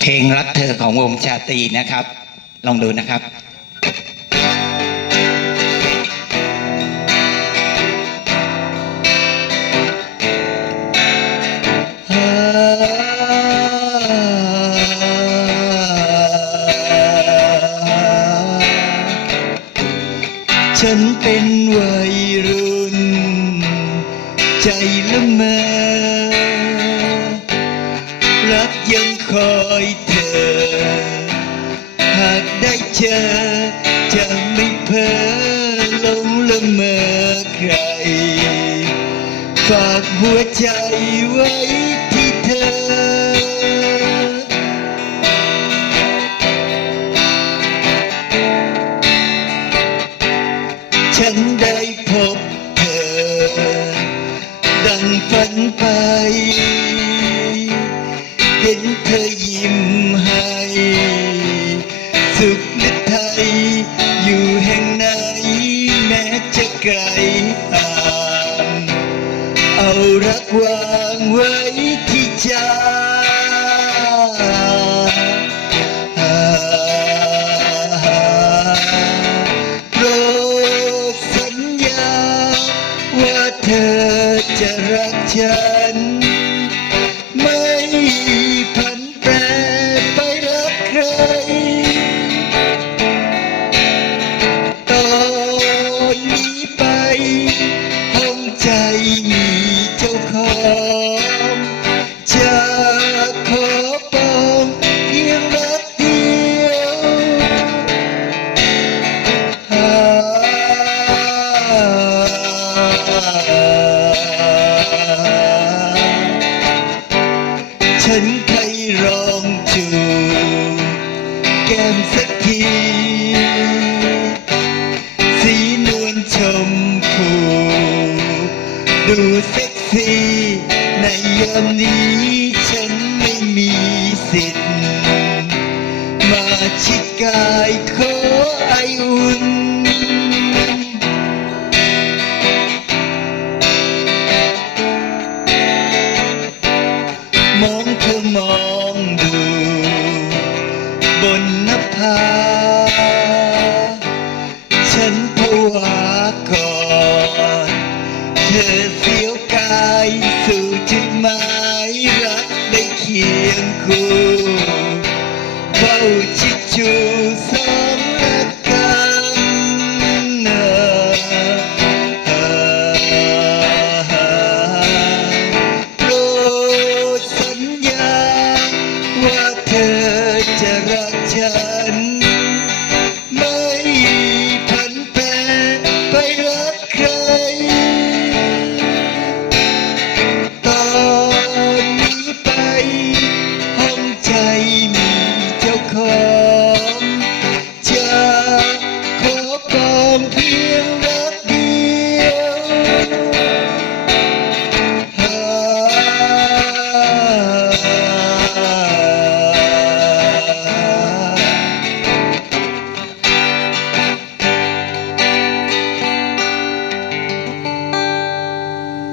เพลงรักเธอของวงชาตรีนะครับลองดูนะครับฉันเป็นวัยรุ่นใจละเมอรักยังคอยเธอหากได้เจอจะไม่เพ้อหลงละเมอใครฝากหัวใจไว้ที่เธอฉันได้พบเธอดังฝันไปเห็นเธอยิ้มให้สุขฤทัยอยู่แห่งไหนแม้จะไกลห่างเอารักวางไว้ที่ใจโปรดสัญญาว่าเธอจะรักฉันไม่ผันแปรไปรักใครตอนนี้ไปห้องใจมีเจ้าของจะขอปองเพียงรักเดียวฉันเคยลองจูบแก้มสักทีสีนวลชมพูดูเซ็กซี่ในยามนี้ฉันไม่มีสิทธิ์มาชิดกายขอไออุ่นมองเธอมองดูบนหน้าผาฉันภาวะก่อนเธอเสียวกายสู่จุดหมายรักได้เคียงคู่เฝ้าชิดชูสองรักกันโปรดสัญญาว่าเธอจะรักฉัน